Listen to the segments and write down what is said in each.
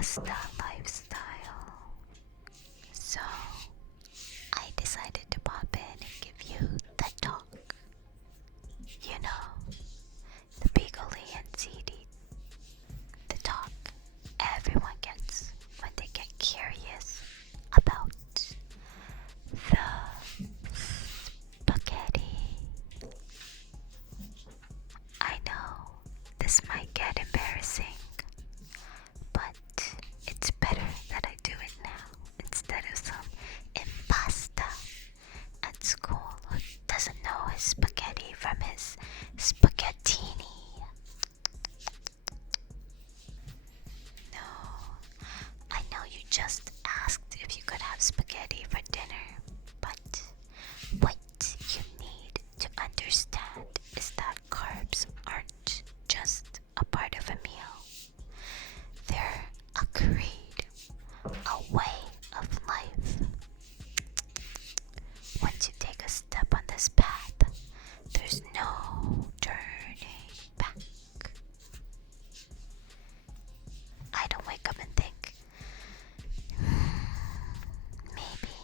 pasta lifestyle. So I decided to pop in and give you the talk. You know, the bigly and seedy. The talk everyone gets when they get curious about the spaghetti. I know this might get embarrassing, but it's better that I do it now instead of some impasta at school who doesn't know his spaghetti from his spaghettini. No, I know you just asked if you could have spaghetti for dinner, but what you need to understand is that carbs aren't just a part of a meal. They're a creed, a way of life. Once you take a step on this path, there's no turning back. I don't wake up and think, maybe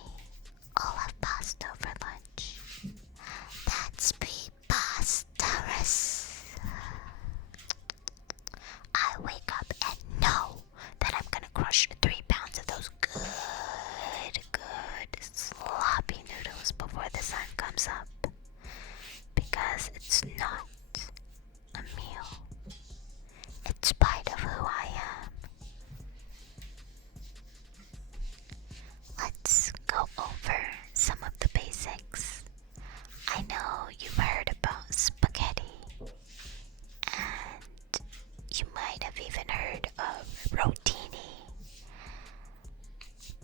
I'll have pasta for lunch. That's preposterous. I wake up and know that I'm gonna crush 3 pounds of those good sloppy noodles before the sun comes up. Because it's not a meal. It's part of who I am. Let's go over some of the basics. I know you've heard about spaghetti, and you might have even heard of rotini.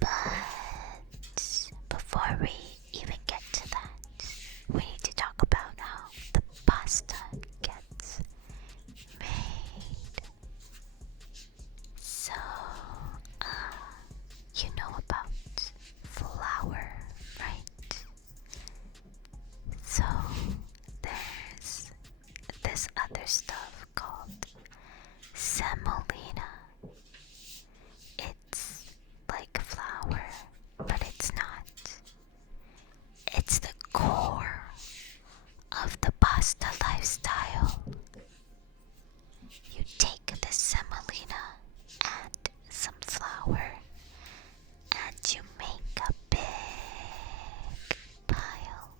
But before we even get to that, we need to talk about how the pasta gets made. So, you know about flour, right? So, there's this other stuff called semolina. It's like flour, but it's not. It's the core of the pasta lifestyle. You take the semolina and some flour, and you make a big pile.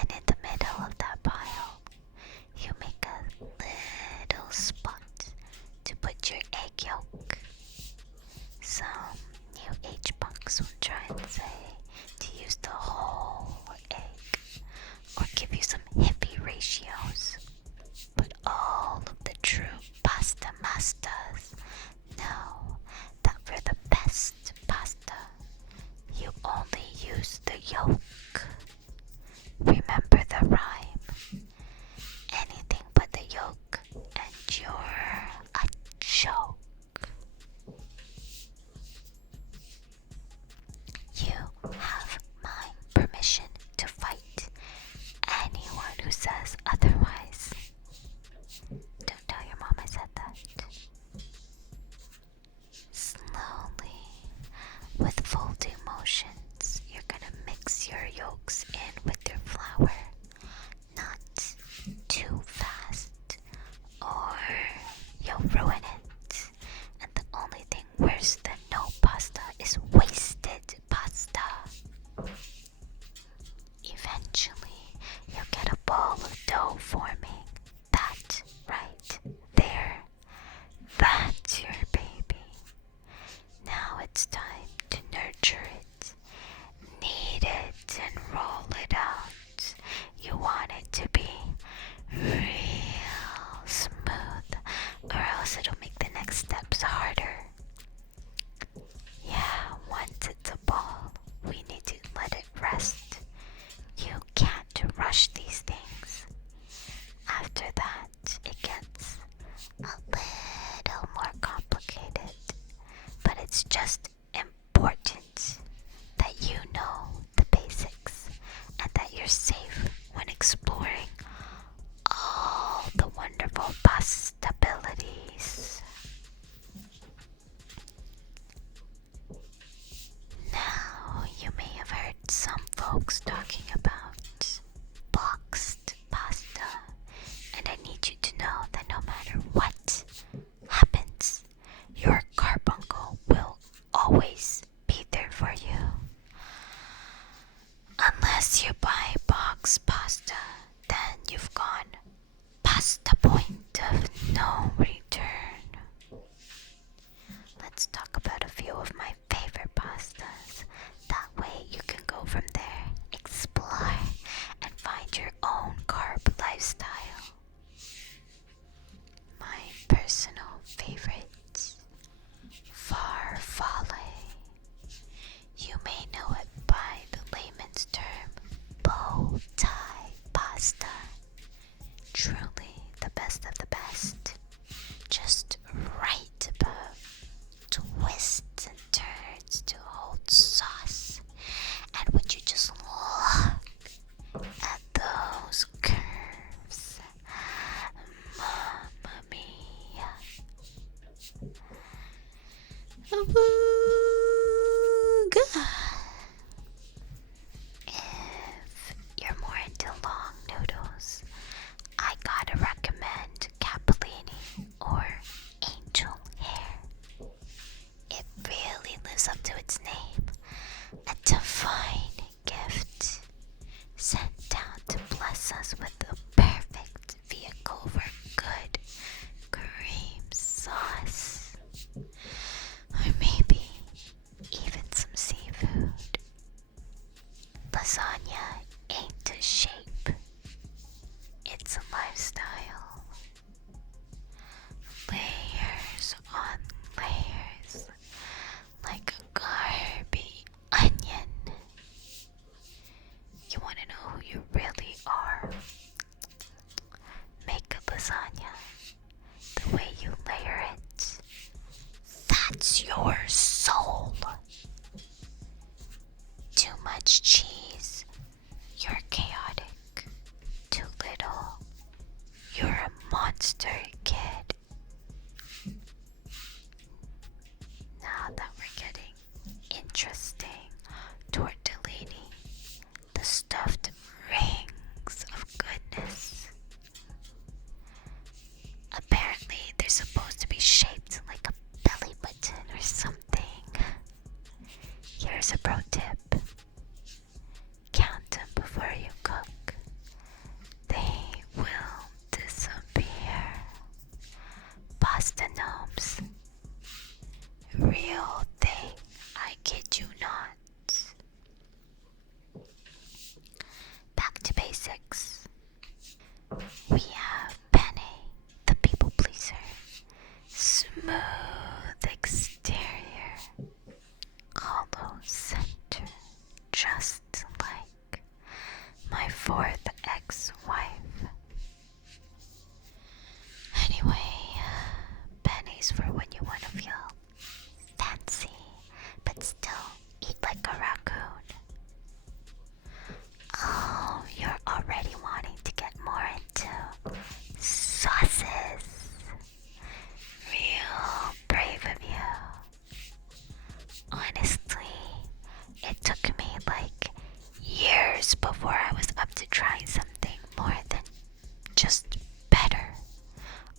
And in the middle of that pile, you make a little spot to put your egg yolk. Some new age punks will try and say to use the whole egg or give you some hippie ratios. But all of the true pasta masters know that for the best pasta, you only use the yolk. Remember the rhyme. Anything but the yolk and you're a joke. You have my permission to fight anyone who says otherwise. Don't tell your mom I said that. Slowly, with full due motions, you're gonna mix your yolks in with your flour. Not too fast, or you'll ruin it. And the only thing worse than no pasta is wasted pasta. Eventually, you'll get a ball of dough forming. That right there. That's your baby. Now it's time to nurture it, knead it, and roll it out. You want it to be real smooth, or else it'll make If you're more into long noodles, I gotta recommend capellini or angel hair. It really lives up to its name. A divine gift sent down to bless us with the perfect vehicle for good cream sauce. Or maybe even some seafood. Lasagna ain't a shape, it's a lifestyle. Layers on layers, like a GLOBIE onion. You wanna know who you really are? Make a lasagna. The way you layer it, that's your soul. Too much cheese, you're chaotic. Too little, you're a monster kid. Now that we're getting interesting tortellini, the stuffed rings of goodness. Apparently, they're supposed to be shaped like a belly button or something. Here's a pro tip. Count them before you cook. They will disappear. Pasta gnomes. Real thing, I kid you not. Back to basics. We have Penny, the people pleaser. Smooth exterior, hollow center, just like my fourth ex-wife. Anyway, pennies for when you want to feel fancy, but still eat like a raccoon. Oh, you're already wanting to get more into sauces. Real brave of you. Honestly, it took me like years before I was up to trying something more than just better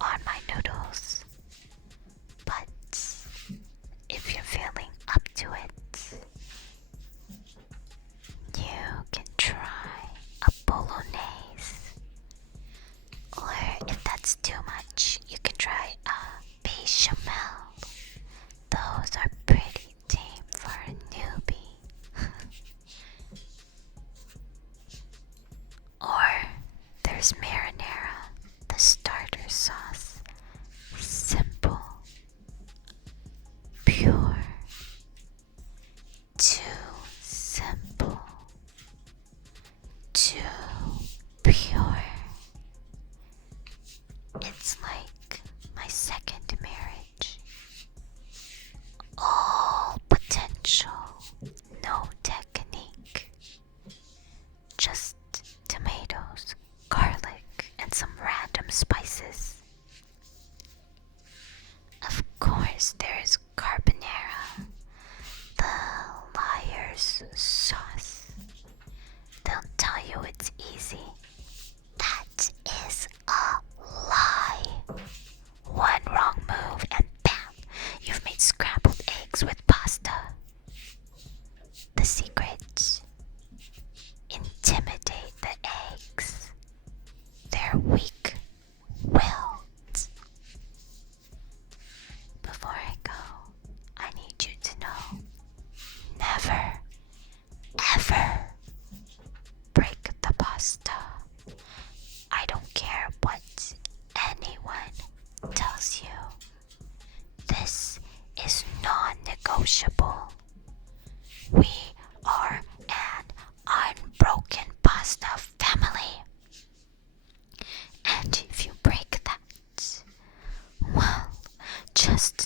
on my noodles. But if you're feeling up to it, you can try a bolognese. Or if that's too much, you can try a bechamel. Those are pretty tame for a newbie. Or there's marinara, the starter sauce. Simple, pure, too simple, too pure. It's like my second marriage. All potential, no technique. Just tomatoes, garlic, and some random spices. Of course, there's carbonara, the liar's sauce. They'll tell you it's easy. That is a lie. One wrong move and bam, you've made scrambled eggs with pasta. The secret: intimidate the eggs. They're weak-willed. Before I go, I need you to know, never, ever break the pasta. I don't care what anyone tells you. This is non-negotiable. We are an unbroken pasta family. And if you break that, well, just